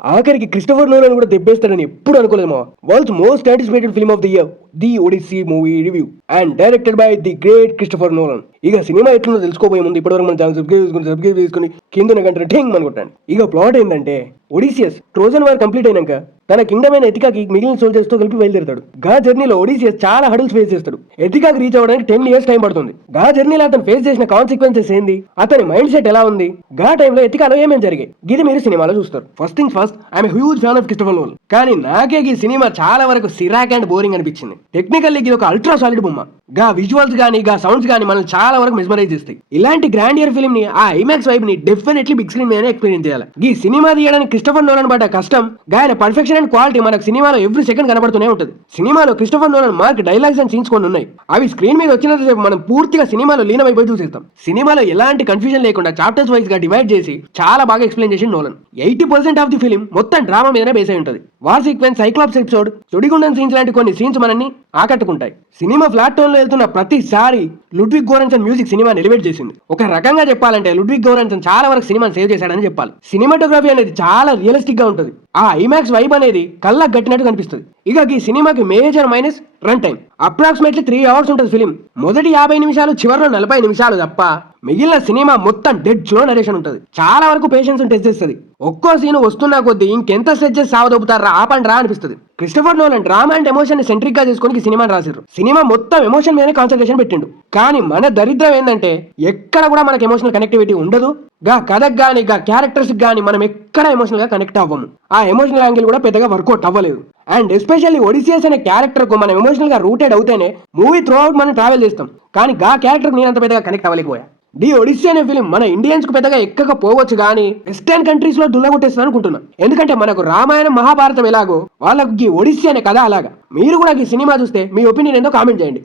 ఆఖరికి Christopher Nolan కూడా దెబ్బేస్తాడని ఎప్పుడు అనుకోలేదు మా. World's most anticipated film of the year, the odyssey movie review and directed by the great Christopher Nolan. ఇక cinema ఎట్లుందో తెలుసుకోబోయే ముందు ఇప్పటివరకు మన ఛానల్ సబ్స్క్రైబ్ చేసుకుని కింద గంట ఠింగ్ అనుకుంటాను. ఇక ప్లాట్ ఏంటంటే, ఒడిసియస్ ట్రోజన్ వార్ కంప్లీట్ అయినాక తన కింగ్డమ్ అయిన ఎథికాకి మిగిలిన సోల్జర్స్ తో కలిపి బయలుదేరతాడు. గా జర్నీలో ఒడిసియస్ చాలా హడల్స్ ఫేస్ చేస్తాడు. ఎథికాకి రీచ్ అవ్వడానికి 10 years టైం పడుతుంది. గా జర్నీలో అతను ఫేస్ చేసిన కాన్సిక్వెన్సెస్ ఏంది, అతని మైండ్ సెట్ ఎలా ఉంది, గా టైంలో ఎథికాలో ఏమేమి జరిగాయి, ఇది మీరు సినిమాలో చూస్తారు. First things first, I'm huge fan of Christopher Nolan. కానీ నాకే ఈ సినిమా చాలా వరకు సిరాక్ అండ్ బోరింగ్ అనిపించింది. టెక్నికల్లీ ఇది ఒక అల్ట్రా సాలిడ్ బొమ్మ. గా విజువల్స్ గానీ గా సౌండ్స్ గానీ మనల్ని చాలా వరకు మెస్మరైజ్ చేస్తాయి. ఇలాంటి గ్రాండియర్ ఫిల్మ్ ని, ఆ ఐమాక్స్ వైబ్ ని డెఫినెట్లీ బిగ్ స్క్రీన్ మీద ఎక్స్పీరియన్స్ చేయాలి. ఈ సినిమా తీయడానికి క్రిస్టోఫర్ నోలన్ పడ్డ కష్టం, గాయన పర్ఫెక్షన్ అండ్ క్వాలిటీ మనకు సినిమాలో ఎవ్రీ సెకండ్ కనబడుతూనే ఉంటుంది. సినిమాలో Christopher Nolan mark dialogues and scenes కొన్ని ఉన్నాయి. అవి స్క్రీన్ మీద వచ్చినంతసేపు మనం పూర్తిగా సినిమాలో లీనమైపోయి చూసేస్తాం. సినిమాలో ఎలాంటి కన్ఫ్యూజన్ లేకుండా చాప్టర్స్ వైజ్ గా డివైడ్ చేసి చాలా బాగా ఎక్స్ప్లెయిన్ చేసి నోలన్. 80% ఆఫ్ ది ఫిలిం మొత్తం డ్రామా మీదనే బేస్ అయి ఉంటుంది. వార్ సీక్వెన్స్, సైక్లాప్స్ ఎపిసోడ్, సుడిగుండం సీన్స్ లాంటి కొన్ని సీన్స్ మనల్ని ఆకట్టుకుంటాయి. సినిమా ఫ్లాట్ టోన్ లో వెళ్తున్న ప్రతిసారి లుడ్విగ్ గోరెన్సన్ మ్యూజిక్ సినిమాని ఎలివేట్ చేసింది. ఒక రకంగా చెప్పాలంటే లుడ్విగ్ గోరెన్సన్ చాలా వరకు సినిమాని సేవ్ చేశాడని చెప్పాలి. సినిమాటోగ్రఫీ అనేది చాలా రియలిస్టిక్ గా ఉంటుంది. ఆ ఐమాక్స్ వైబ్ అనేది కళ్ళకు గట్టినట్టు కనిపిస్తుంది. ఇక ఈ సినిమాకి major minus run time. Approximately 3 hours ఉంటుంది ఫిలిం. మొదటి 50 నిమిషాలు, చివరిలో 40 నిమిషాలు తప్ప మిగిలిన సినిమా మొత్తం డెడ్ స్లో నరేషన్ ఉంటుంది. చాలా వరకు పేషెన్స్ టెస్ట్ చేస్తుంది. ఒక్కో సీన్ వస్తున్నా కొద్దీ ఇంకెంత స్ట్రెచ్ చేసి సావదొబ్బుతారా, ఆపండి రా అనిపిస్తుంది. Christopher Nolan drama and emotion ని సెంట్రిక్ గా చేసుకుని సినిమాని రాశారు. సినిమా మొత్తం ఎమోషన్ మీదనే కాన్సన్ట్రేషన్ పెట్టిండు. కానీ మన దరిద్రం ఏంటంటే ఎక్కడ కూడా మనకు ఎమోషనల్ కనెక్టివిటీ ఉండదు. గా కథకు గానీ గా క్యారెక్టర్స్ గానీ మనం ఎక్కడ ఎమోషనల్ గా కనెక్ట్ అవ్వము. ఆ ఎమోషనల్ యాంగిల్ కూడా పెద్దగా వర్కౌట్ అవ్వలేదు. అండ్ ఎస్పెషల్లీ ఒడిసియస్ అనే క్యారెక్టర్ కు మనం ఎమోషనల్ గా రూటెడ్ అవుతేనే మూవీ త్రూ అవుట్ మనం ట్రావెల్ చేస్తాం. కానీ గా క్యారెక్టర్ నేను అంత పెద్దగా కనెక్ట్ అవ్వలేకపోయా. ది ఒడిస్సీ అనే ఫిలిం మన ఇండియన్స్ కు పెద్దగా ఎక్కకపోవచ్చు, కానీ వెస్టర్న్ కంట్రీస్ లో దుల్లగొట్టేస్తాను అనుకుంటున్నా. ఎందుకంటే మనకు రామాయణం, మహాభారతం ఎలాగో వాళ్ళకి ఈ ఒడిస్సీ అనే కథ అలాగా. మీరు కూడా ఈ సినిమా చూస్తే మీ ఒపీనియన్ ఏందో కామెంట్ చేయండి.